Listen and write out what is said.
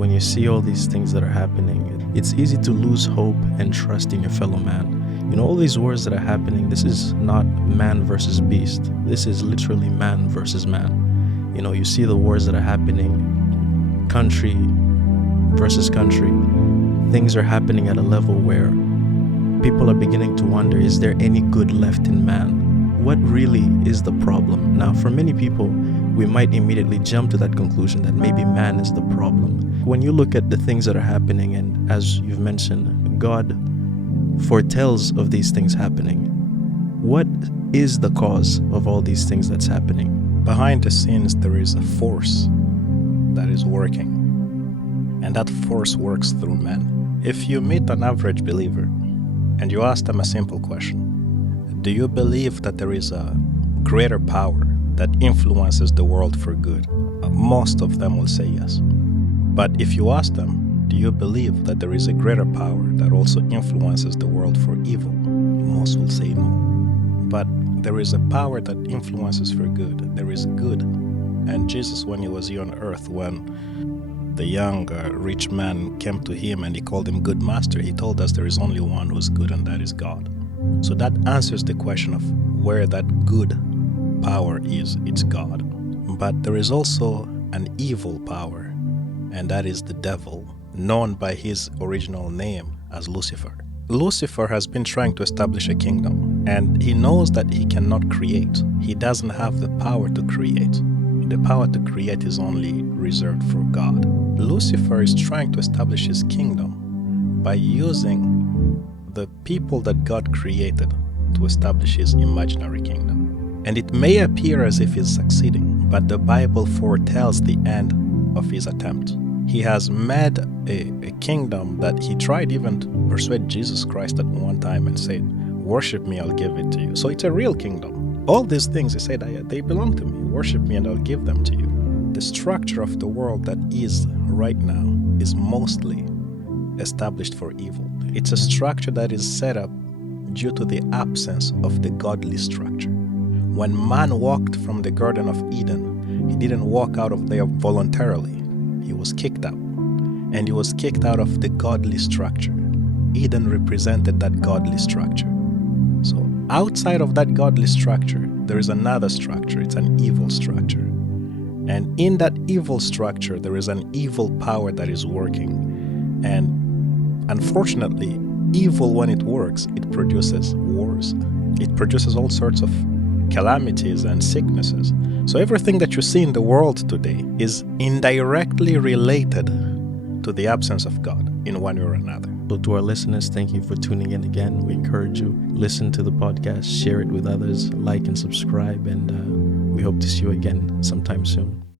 when you see all these things that are happening, it's easy to lose hope and trust in your fellow man. All these wars that are happening, this is not man versus beast. This is literally man versus man. You see the wars that are happening, country versus country. Things are happening at a level where people are beginning to wonder, is there any good left in man? What really is the problem? Now, for many people, we might immediately jump to that conclusion that maybe man is the problem. When you look at the things that are happening, and as you've mentioned, God foretells of these things happening. What is the cause of all these things that's happening? Behind the scenes, there is a force that is working, and that force works through men. If you meet an average believer and you ask them a simple question, do you believe that there is a greater power that influences the world for good? Most of them will say yes. But if you ask them, do you believe that there is a greater power that also influences the world for evil? Most will say no. But there is a power that influences for good. There is good. And Jesus, when he was here on earth, when the young rich man came to him and he called him good master, he told us there is only one who's good, and that is God. So that answers the question of where that good power is. It's God. But there is also an evil power, and that is the devil, known by his original name as Lucifer. Lucifer has been trying to establish a kingdom, and he knows that he cannot create. He doesn't have the power to create. The power to create is only reserved for God. Lucifer is trying to establish his kingdom by using the people that God created to establish his imaginary kingdom. And it may appear as if he's succeeding, but the Bible foretells the end of his attempt. He has made a kingdom that he tried even to persuade Jesus Christ at one time and said, worship me, I'll give it to you. So it's a real kingdom. All these things, he said, they belong to me. Worship me and I'll give them to you. The structure of the world that is right now is mostly established for evil. It's a structure that is set up due to the absence of the godly structure. When man walked from the Garden of Eden, he didn't walk out of there voluntarily. He was kicked out, and he was kicked out of the godly structure. Eden represented that godly structure. So outside of that godly structure, there is another structure. It's an evil structure. And in that evil structure, there is an evil power that is working. And unfortunately, evil, when it works, it produces wars. It produces all sorts of calamities and sicknesses. So everything that you see in the world today is indirectly related to the absence of God in one way or another. So to our listeners, thank you for tuning in again. We encourage you, listen to the podcast, share it with others, like and subscribe, and we hope to see you again sometime soon.